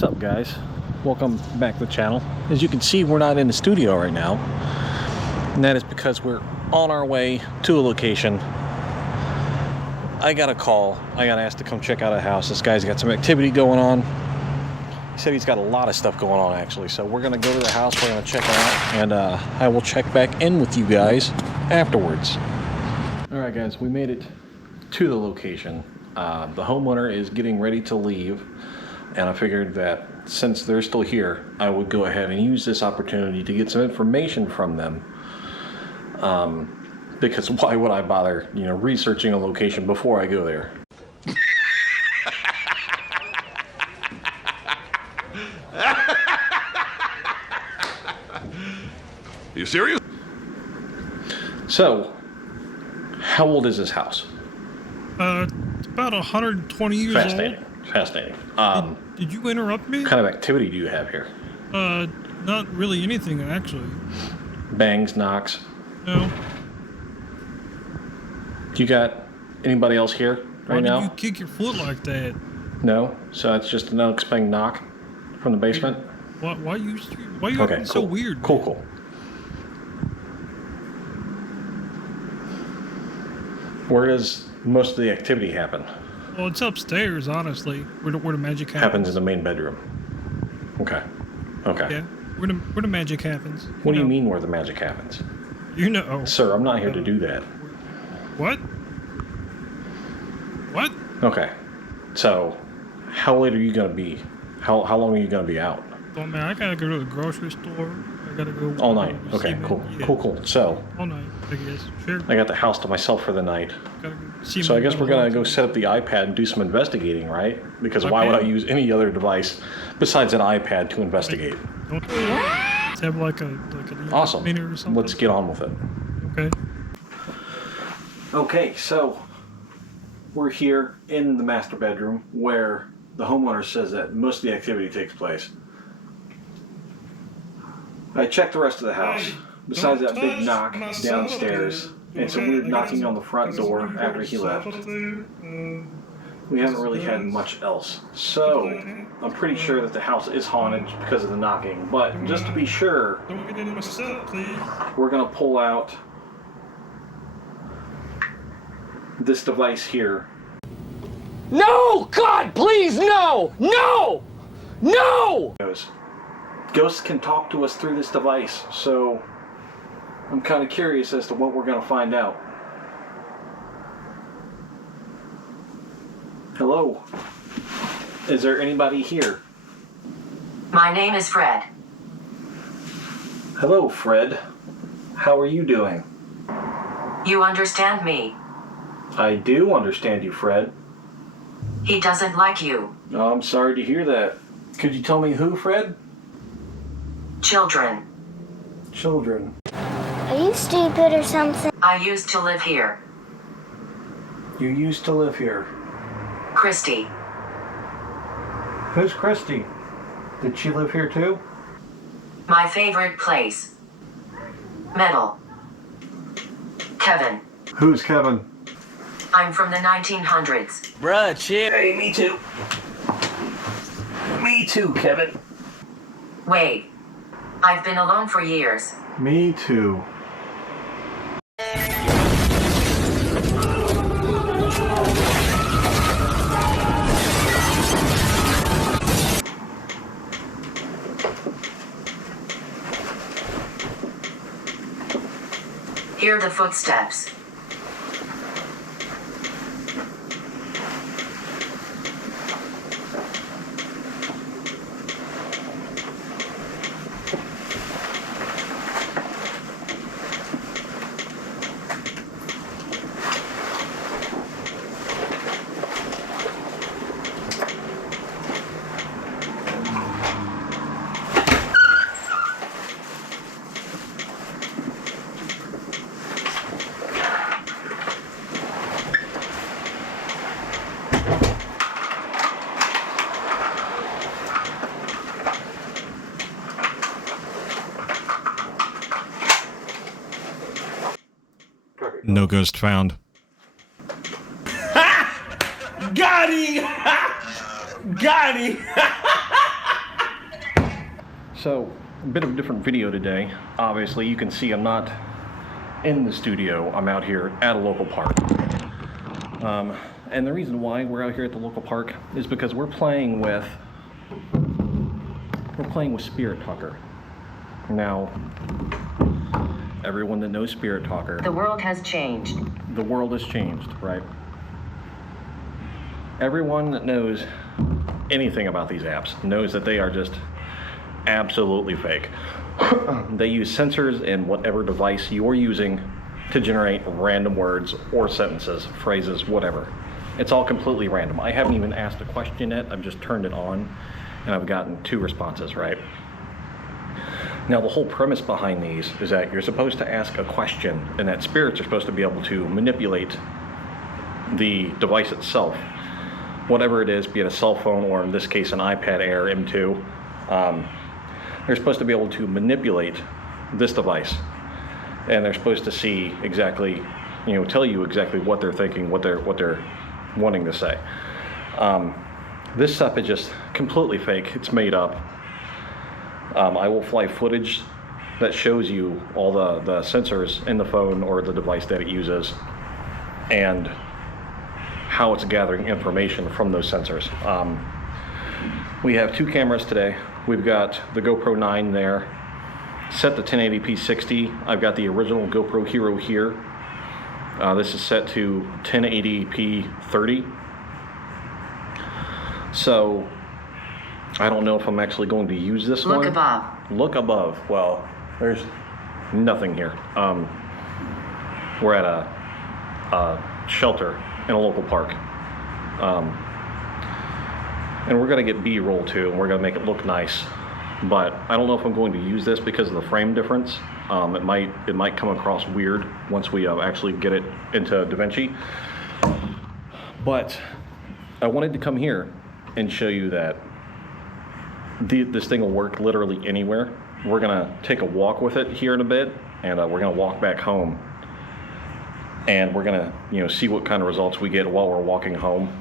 What's up, guys? Welcome back to the channel. As you can see, we're not in the studio right now, and that is because we're on our way to a location. I got a call. I got asked to come check out a house. This guy's got some activity going on. He said he's got a lot of stuff going on, actually. So we're going to go to the house. We're going to check it out, and I will check back in with you guys afterwards. All right, guys, we made it to the location. The homeowner is getting ready to leave, and I figured that since they're still here, I would go ahead and use this opportunity to get some information from them. Because why would I bother, researching a location before I go there? Are you serious? So, how old is this house? It's about 120 years Fascinating. old. Fascinating. Did you interrupt me? What kind of activity do you have here? Not really anything, actually. Bangs, knocks. No. You got anybody else here right now? Why did you kick your foot like that? No. So it's just an unexplained knock from the basement. Why you Okay, acting cool. so weird? Cool. Where does most of the activity happen? Well, it's upstairs, honestly. Where the magic Happens in the main bedroom. Okay. Yeah, where the magic happens. What do you mean where the magic happens? You know. Sir, I'm not here to do that. What? What? Okay. So, how late are you going to be? How long are you going to be out? Oh, man, I gotta go to the grocery store. I gotta go. All night. Okay, cool. Yeah. Cool. So, All night, I guess. Sure. I got the house to myself for the night. Gotta go see So my I guess we're going to go mother. set up the iPad and do some investigating, right? Because why would I Okay. use any other device besides an iPad to investigate? Don't have like an Awesome. minute or something. Let's get on with it. Okay. Okay, so we're here in the master bedroom where the homeowner says that most of the activity takes place. I checked the rest of the house. Besides that big knock downstairs and some weird knocking on the front door after he left, we haven't really had much else. So I'm pretty sure that the house is haunted because of the knocking. But just to be sure, Don't get into my stuff, please. we're going to pull out this device here. No! God, please, no! No! No! Ghosts can talk to us through this device, so I'm kind of curious as to what we're going to find out. Hello? Is there anybody here? My name is Fred. Hello, Fred. How are you doing? You understand me? I do understand you, Fred. He doesn't like you. Oh, I'm sorry to hear that. Could you tell me who, Fred? Children. Children. Are you stupid or something? I used to live here. You used to live here. Christy. Who's Christy? Did she live here too? My favorite place. Metal. Kevin. Who's Kevin? I'm from the 1900s. Bruh, chill. Hey, me too. Me too, Kevin. Wait. I've been alone for years. Me too. Hear the footsteps. No ghost found. Got him! Got him! So, a bit of a different video today. Obviously, you can see I'm not in the studio. I'm out here at a local park. And the reason why we're out here at the local park is because we're playing with Spirit Talker. Now, everyone that knows Spirit Talker, The world has changed. the world has changed, right? Everyone that knows anything about these apps knows that they are just absolutely fake. They use sensors in whatever device you're using to generate random words or sentences, phrases, whatever. It's all completely random. I haven't even asked a question yet. I've just turned it on and I've gotten 2 responses, right? Now, the whole premise behind these is that you're supposed to ask a question and that spirits are supposed to be able to manipulate the device itself, whatever it is, be it a cell phone or in this case an iPad Air M2. They're supposed to be able to manipulate this device, and they're supposed to see exactly, tell you exactly what they're thinking, what they're wanting to say. This stuff is just completely fake. It's made up. I will fly footage that shows you all the sensors in the phone or the device that it uses and how it's gathering information from those sensors. We have 2 cameras today. We've got the GoPro 9 there, set to 1080p 60. I've got the original GoPro Hero here. This is set to 1080p 30. So I don't know if I'm actually going to use this one. Look above. Look above. Well, there's nothing here. We're at a shelter in a local park. And we're going to get B-roll too, and we're going to make it look nice. But I don't know if I'm going to use this because of the frame difference. It might come across weird once we actually get it into DaVinci. But I wanted to come here and show you that this thing will work literally anywhere. We're going to take a walk with it here in a bit, and we're going to walk back home. And we're going to see what kind of results we get while we're walking home.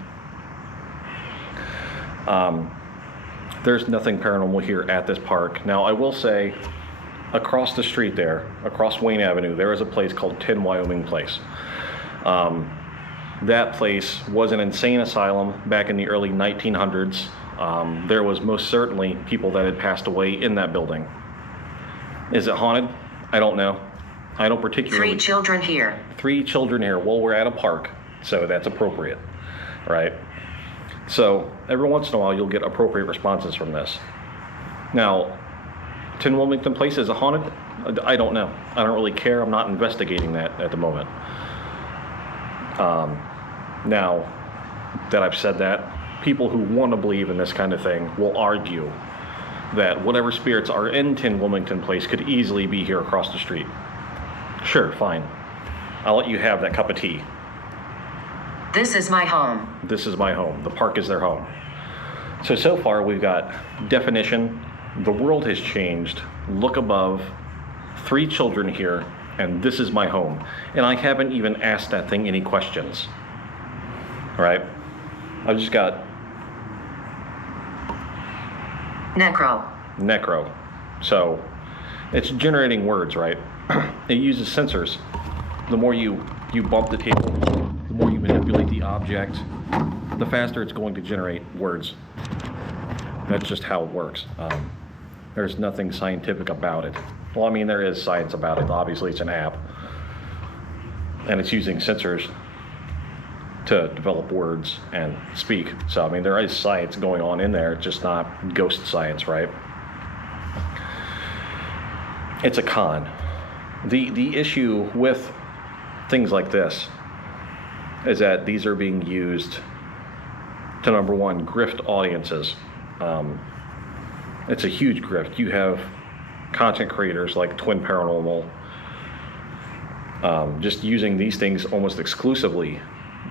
There's nothing paranormal here at this park. Now, I will say, across the street there, across Wayne Avenue, there is a place called 10 Wyoming Place. That place was an insane asylum back in the early 1900s. There was most certainly people that had passed away in that building. Is it haunted? I don't know. I don't particularly... 3 children here. 3 children here. Well, we're at a park, so that's appropriate, right? So every once in a while, you'll get appropriate responses from this. Now, 10 Wilmington Place, is it haunted? I don't know. I don't really care. I'm not investigating that at the moment. Now that I've said that, people who want to believe in this kind of thing will argue that whatever spirits are in 10 Wilmington Place could easily be here across the street. Sure, fine. I'll let you have that cup of tea. This is my home. This is my home. The park is their home. So far we've got definition, the world has changed, look above, 3 children here, and this is my home. And I haven't even asked that thing any questions. All right? I've just got necro. So it's generating words, right? It uses sensors. The more you bump the table, the more you manipulate the object, the faster it's going to generate words. That's just how it works. There's nothing scientific about it. Well, I mean, there is science about it. Obviously, it's an app. And it's using sensors to develop words and speak. So, I mean, there is science going on in there. It's just not ghost science, right? It's a con. The issue with things like this is that these are being used to, number one, grift audiences. It's a huge grift. You have content creators like Twin Paranormal just using these things almost exclusively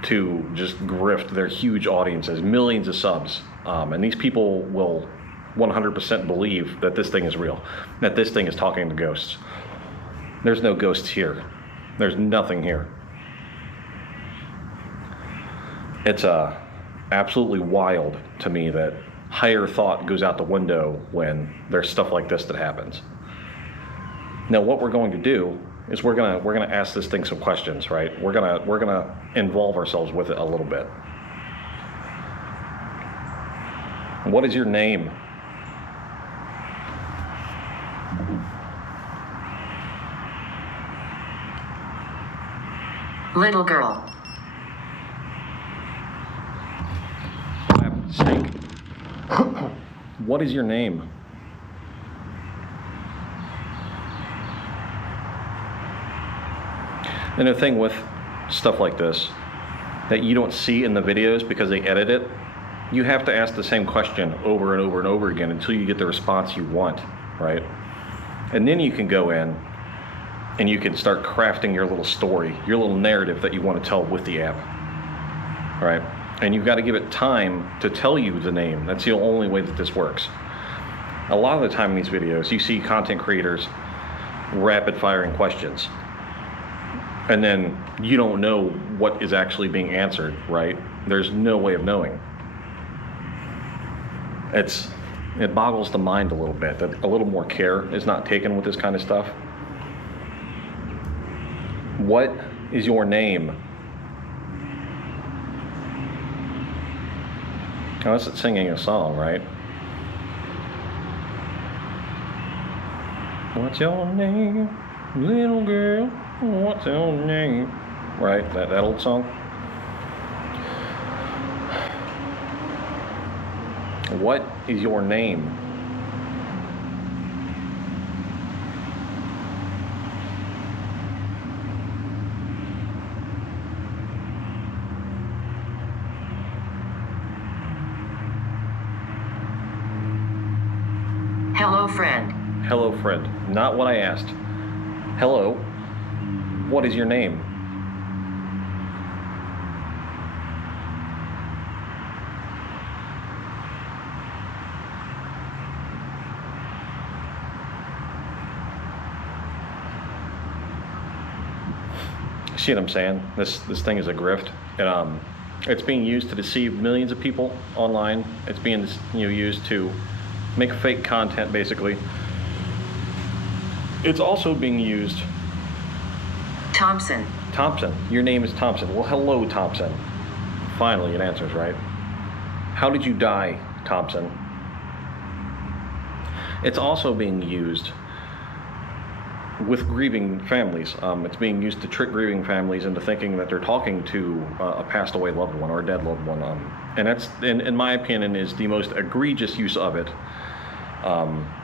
to just grift their huge audiences, millions of subs. And these people will 100% believe that this thing is real, that this thing is talking to ghosts. There's no ghosts here. There's nothing here. It's absolutely wild to me that higher thought goes out the window when there's stuff like this that happens. Now, what we're going to do is we're gonna ask this thing some questions, right? We're gonna involve ourselves with it a little bit. What is your name? Little girl. Snake. What is your name? And the thing with stuff like this that you don't see in the videos because they edit it, you have to ask the same question over and over and over again until you get the response you want, right? And then you can go in and you can start crafting your little story, your little narrative that you want to tell with the app, right? And you've got to give it time to tell you the name. That's the only way that this works. A lot of the time in these videos, you see content creators rapid firing questions. And then you don't know what is actually being answered, right? There's no way of knowing. It boggles the mind a little bit that a little more care is not taken with this kind of stuff. What is your name? Oh, that's singing a song, right? What's your name, little girl? What's your name? Right, that old song. What is your name? Hello, friend. Hello, friend. Not what I asked. Hello. What is your name? See what I'm saying? This thing is a grift, and it's being used to deceive millions of people online. It's being used to make fake content, basically. It's also being used. Thompson. Thompson. Your name is Thompson. Well, hello, Thompson. Finally, it answers, right? How did you die, Thompson? It's also being used with grieving families. It's being used to trick grieving families into thinking that they're talking to a passed away loved one or a dead loved one. And that's, in my opinion, is the most egregious use of it.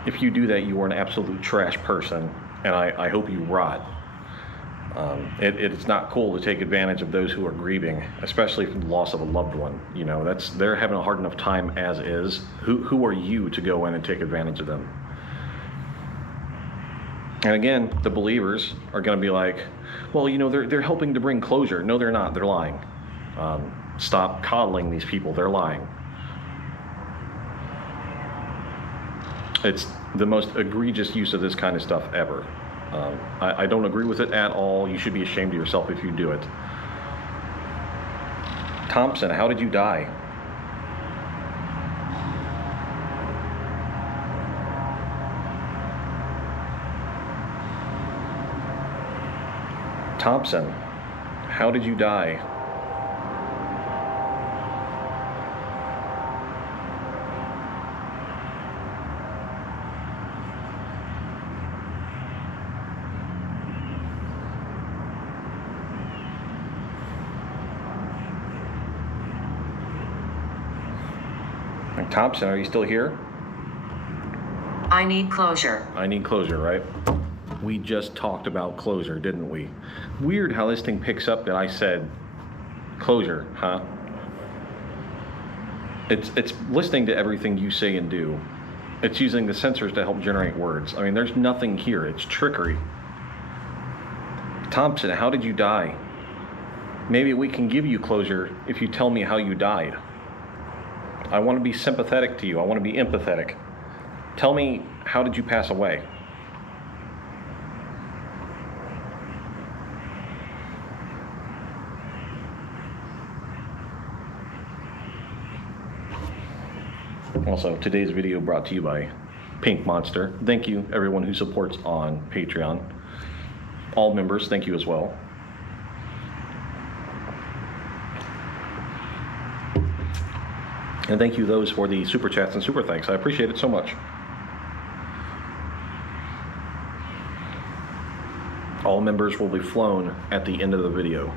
If you do that, you are an absolute trash person, and I hope you rot. It's not cool to take advantage of those who are grieving, especially from the loss of a loved one. You know, they're having a hard enough time as is. Who are you to go in and take advantage of them? And again, the believers are going to be like, well, you know, they're helping to bring closure. No, they're not. They're lying. Stop coddling these people. They're lying. It's the most egregious use of this kind of stuff ever. I don't agree with it at all. You should be ashamed of yourself if you do it. Thompson, how did you die? Thompson, how did you die? Thompson, are you still here? I need closure. I need closure, right? We just talked about closure, didn't we? Weird how this thing picks up that I said closure, huh? It's listening to everything you say and do. It's using the sensors to help generate words. I mean, there's nothing here. It's trickery. Thompson, how did you die? Maybe we can give you closure if you tell me how you died. I want to be sympathetic to you. I want to be empathetic. Tell me, how did you pass away? Also, today's video brought to you by Pink Monster. Thank you, everyone who supports on Patreon. All members, thank you as well. And thank you those for the super chats and super thanks. I appreciate it so much. All members will be flown at the end of the video.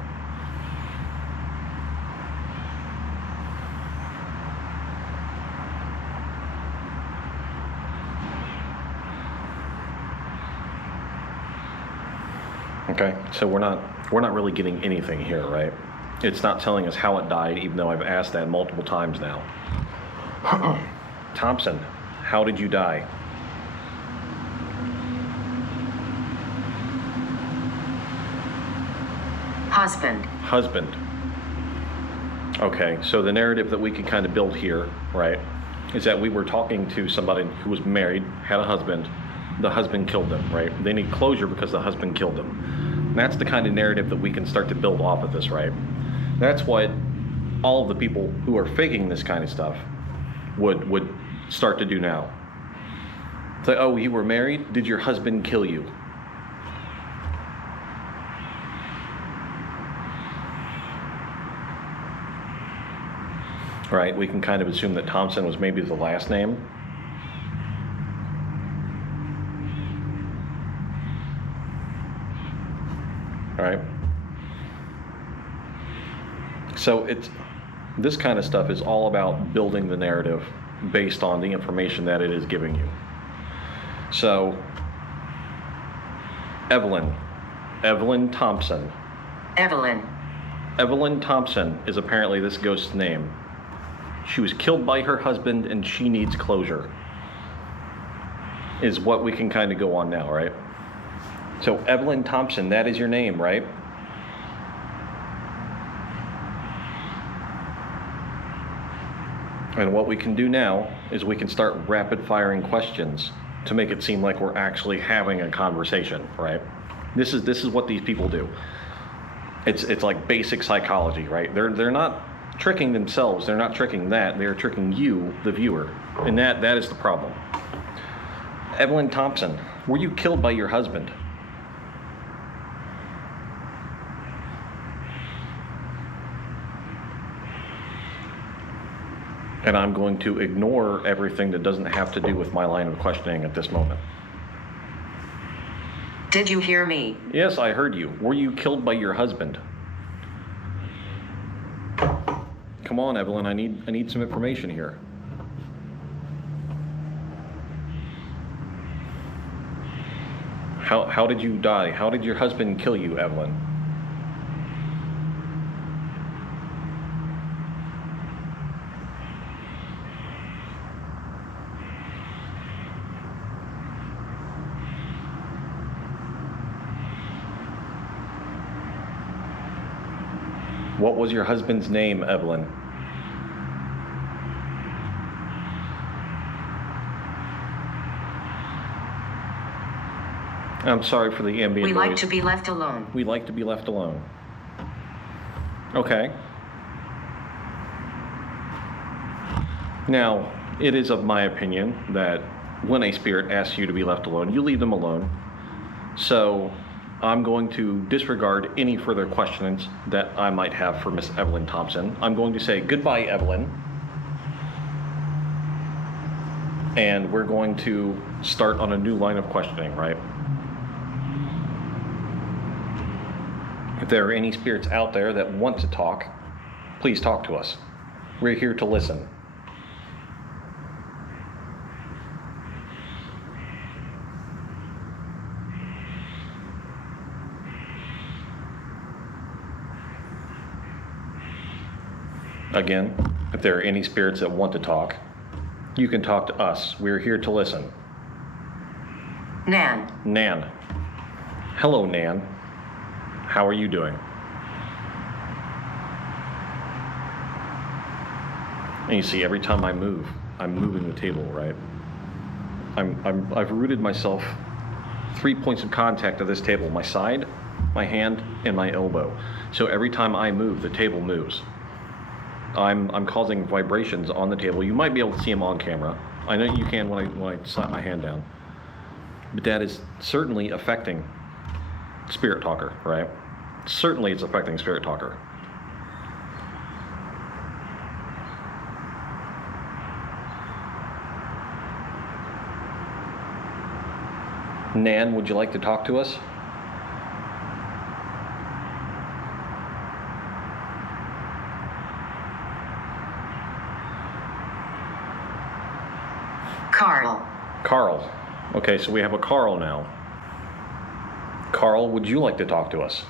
Okay, so we're not really getting anything here, right? It's not telling us how it died, even though I've asked that multiple times now. Thompson, how did you die? Husband. Okay, so the narrative that we can kind of build here, right, is that we were talking to somebody who was married, had a husband, the husband killed them, right? They need closure because the husband killed them. And that's the kind of narrative that we can start to build off of this, right? That's what all of the people who are faking this kind of stuff would start to do now. It's like, oh, you were married? Did your husband kill you? Right, we can kind of assume that Thompson was maybe the last name. All right. So this kind of stuff is all about building the narrative based on the information that it is giving you. So, Evelyn Thompson. Evelyn Thompson is apparently this ghost's name. She was killed by her husband and she needs closure, is what we can kind of go on now, right? So Evelyn Thompson, that is your name, right? And what we can do now is we can start rapid firing questions to make it seem like we're actually having a conversation, right? This is what these people do. It's like basic psychology, right? They're not tricking themselves, they're not tricking that, they're tricking you, the viewer. And that is the problem. Evelyn Thompson, were you killed by your husband? And I'm going to ignore everything that doesn't have to do with my line of questioning at this moment. Did you hear me? Yes, I heard you. Were you killed by your husband? Come on, Evelyn, I need some information here. How did you die? How did your husband kill you, Evelyn? What was your husband's name, Evelyn? I'm sorry for the ambient We noise. like to be left alone. We like to be left alone. Okay. Now, it is of my opinion that when a spirit asks you to be left alone, you leave them alone. So I'm going to disregard any further questions that I might have for Miss Evelyn Thompson. I'm going to say goodbye, Evelyn. And we're going to start on a new line of questioning, right? If there are any spirits out there that want to talk, please talk to us. We're here to listen. Again, if there are any spirits that want to talk, you can talk to us. We're here to listen. Nan. Hello, Nan. How are you doing? And you see, every time I move, I'm moving the table, right? I've rooted myself 3 points of contact of this table: my side, my hand, and my elbow. So every time I move, the table moves. I'm causing vibrations on the table. You might be able to see them on camera. I know you can when I slap my hand down. But that is certainly affecting Spirit Talker, right? Certainly it's affecting Spirit Talker. Nan, would you like to talk to us? Carl. Okay, so we have a Carl now. Carl, would you like to talk to us?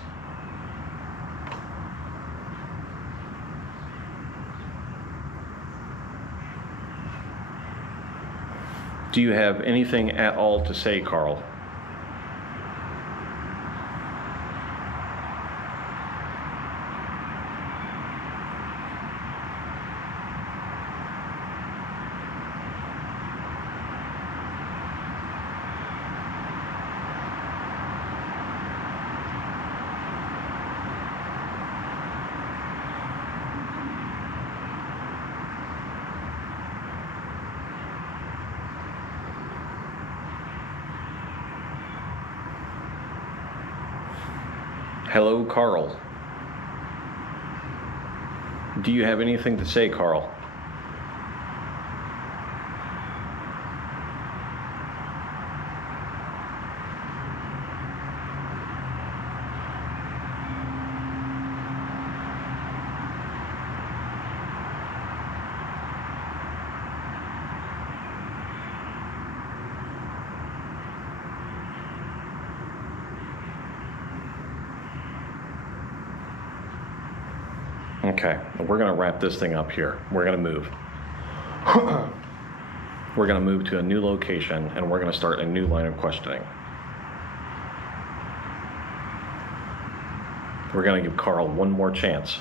Do you have anything at all to say, Carl? Hello, Carl. Do you have anything to say, Carl? Okay, we're gonna wrap this thing up here. We're gonna move. We're gonna move to a new location and we're gonna start a new line of questioning. We're gonna give Carl one more chance.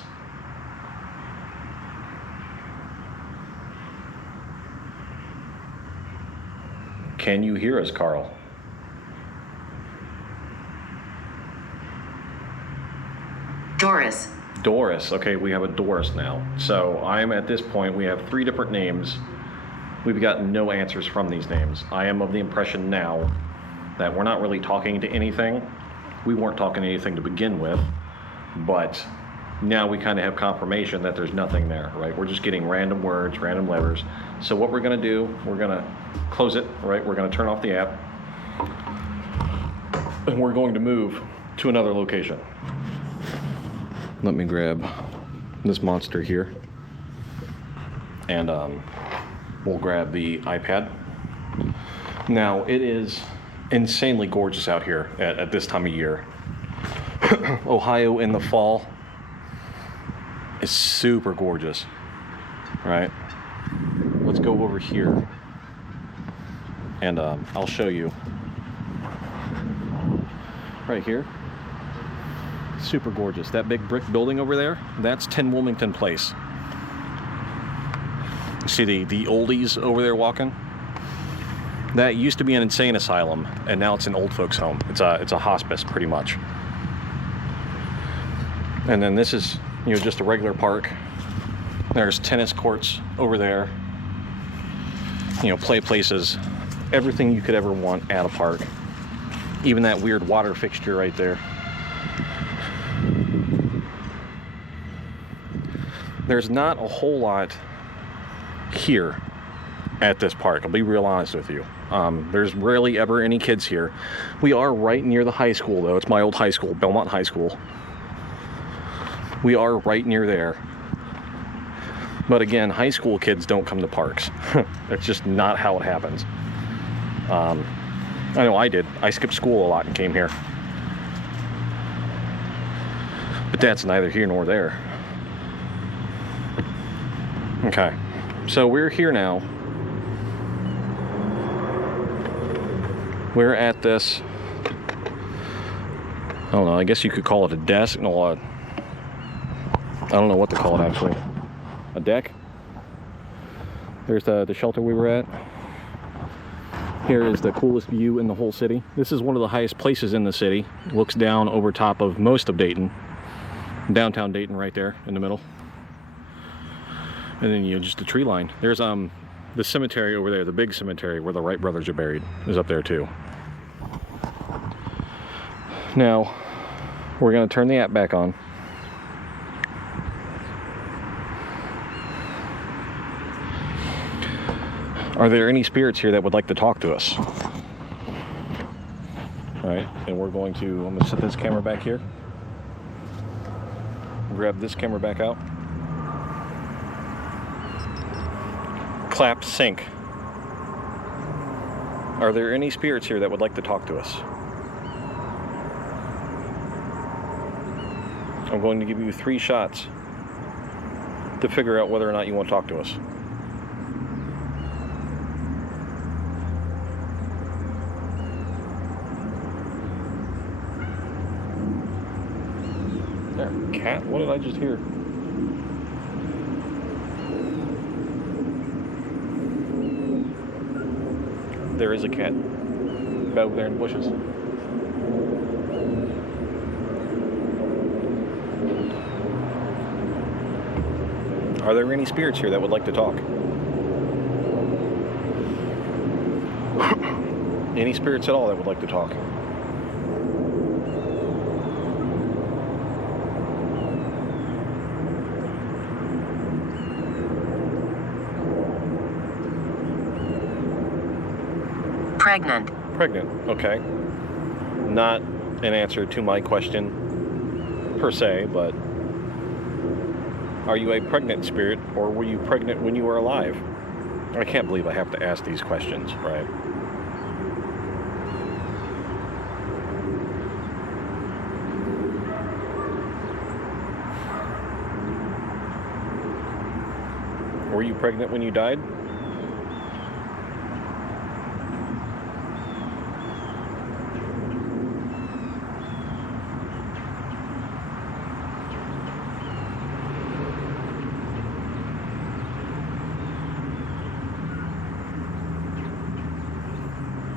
Can you hear us, Carl? Doris, okay, we have a Doris now. So I'm at this point, we have 3 different names. We've gotten no answers from these names. I am of the impression now that we're not really talking to anything. We weren't talking to anything to begin with, but now we kind of have confirmation that there's nothing there, right? We're just getting random words, random letters. So what we're gonna do, we're gonna close it, right? We're gonna turn off the app and we're going to move to another location. Let me grab this monster here and we'll grab the iPad. Now it is insanely gorgeous out here at this time of year. Ohio in the fall is super gorgeous, right? Let's go over here and I'll show you right here. Super gorgeous. That big brick building over there, that's 10 Wilmington Place. You see the oldies over there walking? That used to be an insane asylum, and now it's an old folks home. It's a hospice, pretty much. And then this is, just a regular park. There's tennis courts over there. Play places. Everything you could ever want at a park. Even that weird water fixture right there. There's not a whole lot here at this park. I'll be real honest with you. There's rarely ever any kids here. We are right near the high school, though. It's my old high school, Belmont High School. We are right near there. But again, high school kids don't come to parks. That's just not how it happens. I know I did. I skipped school a lot and came here. But that's neither here nor there. Okay, so we're here now. We're at this, I don't know, I guess you could call it a desk. No, I don't know what to call it actually. A deck. There's the shelter we were at. Here is the coolest view in the whole city. This is one of the highest places in the city. Looks down over top of most of Dayton. Downtown Dayton right there in the middle. And then, you know, just a tree line. There's the cemetery over there, the big cemetery where the Wright brothers are buried, is up there too. Now, we're going to turn the app back on. Are there any spirits here that would like to talk to us? All right, and we're going to, I'm going to set this camera back here. Grab this camera back out. Clap sync. Are there any spirits here that would like to talk to us? I'm going to give you 3 shots to figure out whether or not you want to talk to us. There, cat, what did I just hear? There is a cat over there in the bushes. Are there any spirits here that would like to talk? Any spirits at all that would like to talk? Pregnant. Pregnant, okay. Not an answer to my question per se, but are you a pregnant spirit, or were you pregnant when you were alive? I can't believe I have to ask these questions, right? Were you pregnant when you died?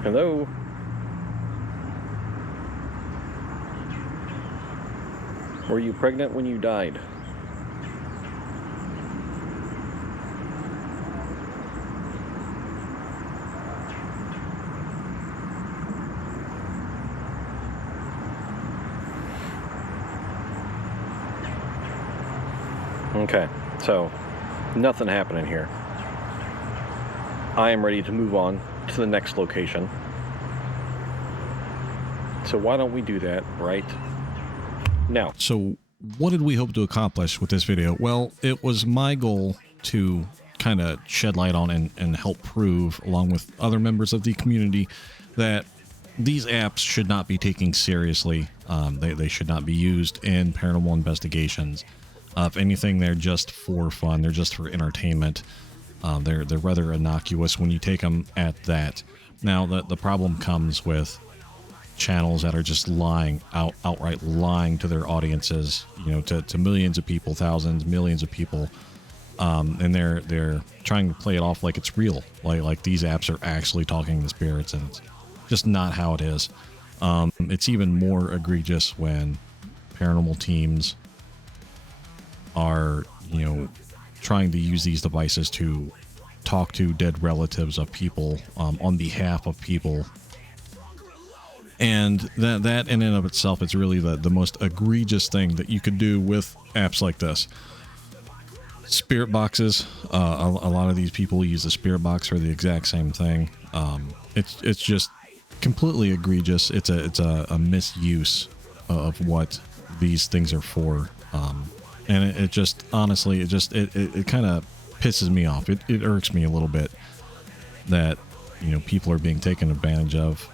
Hello? Were you pregnant when you died? Okay, so nothing happening here. I am ready to move on to the next location. So why don't we do that right now? So what did we hope to accomplish with this video? Well, it was my goal to kind of shed light on and help prove, along with other members of the community, that these apps should not be taken seriously. They should not be used in paranormal investigations. If anything, they're just for fun. They're just for entertainment. They're rather innocuous when you take them at that. Now, the problem comes with channels that are just outright lying to their audiences, you know, to millions of people, thousands, millions of people, and they're trying to play it off like it's real, like these apps are actually talking to spirits, and it's just not how it is. It's even more egregious when paranormal teams are, you know, trying to use these devices to talk to dead relatives of people on behalf of people. And that in and of itself is really the most egregious thing that you could do with apps like this. Spirit boxes, a lot of these people use the spirit box for the exact same thing. It's just completely egregious. It's a misuse of what these things are for. And it just, honestly, it kind of pisses me off. It irks me a little bit that, you know, people are being taken advantage of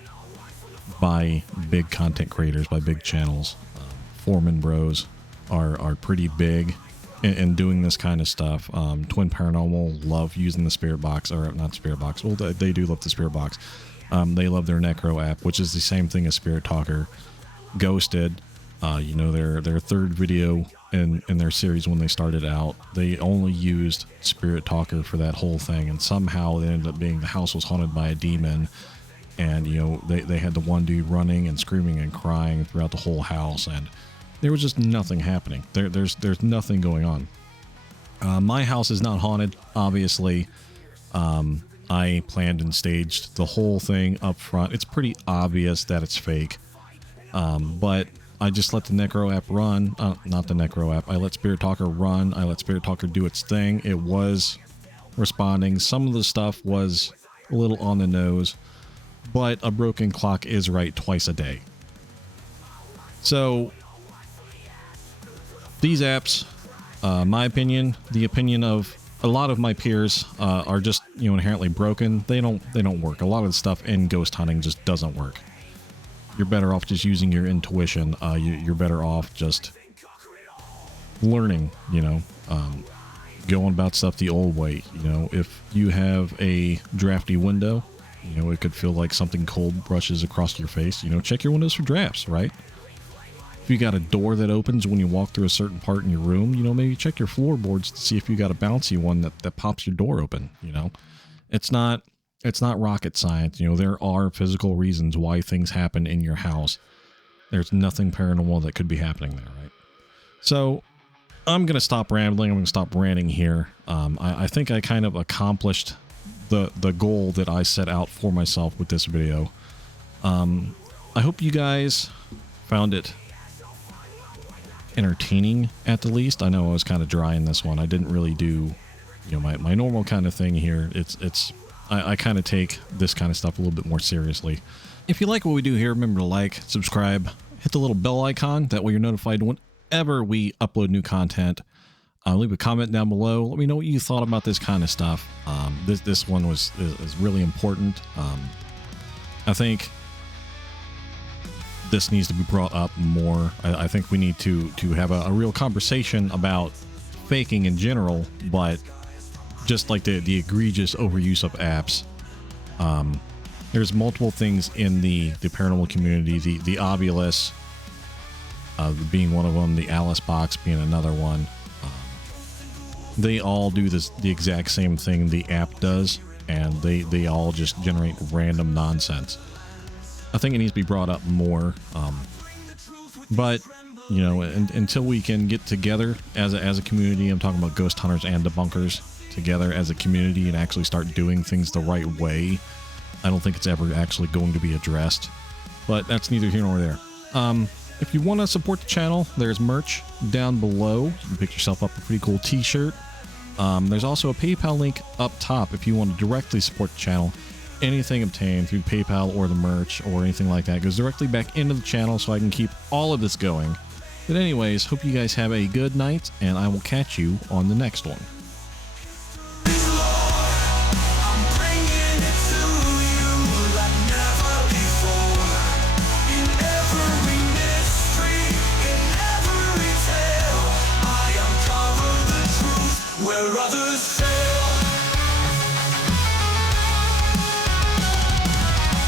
by big content creators, by big channels. Foreman Bros are pretty big in doing this kind of stuff. Twin Paranormal love using the Spirit Box, or not Spirit Box. Well, they do love the Spirit Box. They love their Necro app, which is the same thing as Spirit Talker. Ghosted, you know, their third video in their series when they started out, they only used Spirit Talker for that whole thing, and somehow it ended up being the house was haunted by a demon, and, you know, they had the one dude running and screaming and crying throughout the whole house, and there was just nothing happening. There's nothing going on. My house is not haunted, obviously. I planned and staged the whole thing up front. It's pretty obvious that it's fake. But I just let the Necro app run. Not the Necro app. I let Spirit Talker run. I let Spirit Talker do its thing. It was responding. Some of the stuff was a little on the nose, but a broken clock is right twice a day. So these apps, my opinion, the opinion of a lot of my peers, are just, you know, inherently broken. They don't work. A lot of the stuff in ghost hunting just doesn't work. You're better off just using your intuition. You're better off just learning, you know, going about stuff the old way. You know, if you have a drafty window, you know, it could feel like something cold brushes across your face. You know, check your windows for drafts, right? If you got a door that opens when you walk through a certain part in your room, you know, maybe check your floorboards to see if you got a bouncy one that pops your door open. You know, it's not rocket science. You know, there are physical reasons why things happen in your house. There's nothing paranormal that could be happening there, right? So I'm going to stop rambling. I'm going to stop ranting here. I think I kind of accomplished the goal that I set out for myself with this video. I hope you guys found it entertaining at the least. I know I was kind of dry in this one. I didn't really do, you know, my normal kind of thing here. I kind of take this kind of stuff a little bit more seriously. If you like what we do here, remember to like, subscribe, hit the little bell icon. That way you're notified whenever we upload new content. Leave a comment down below. Let me know what you thought about this kind of stuff. This one is really important. I think this needs to be brought up more. I think we need to have a real conversation about faking in general, but just like the egregious overuse of apps. There's multiple things in the paranormal community. The Obulus being one of them, the Alice box being another one. They all do the exact same thing the app does, and they all just generate random nonsense. I think it needs to be brought up more. But you know, until we can get together as a community, I'm talking about ghost hunters and debunkers together as a community and actually start doing things the right way, I don't think it's ever actually going to be addressed. But that's neither here nor there. If you want to support the channel, there's merch down below. You can pick yourself up a pretty cool t-shirt. There's also a PayPal link up top if you want to directly support the channel. Anything obtained through PayPal or the merch or anything like that goes directly back into the channel so I can keep all of this going. But anyways, hope you guys have a good night, and I will catch you on the next one. Where others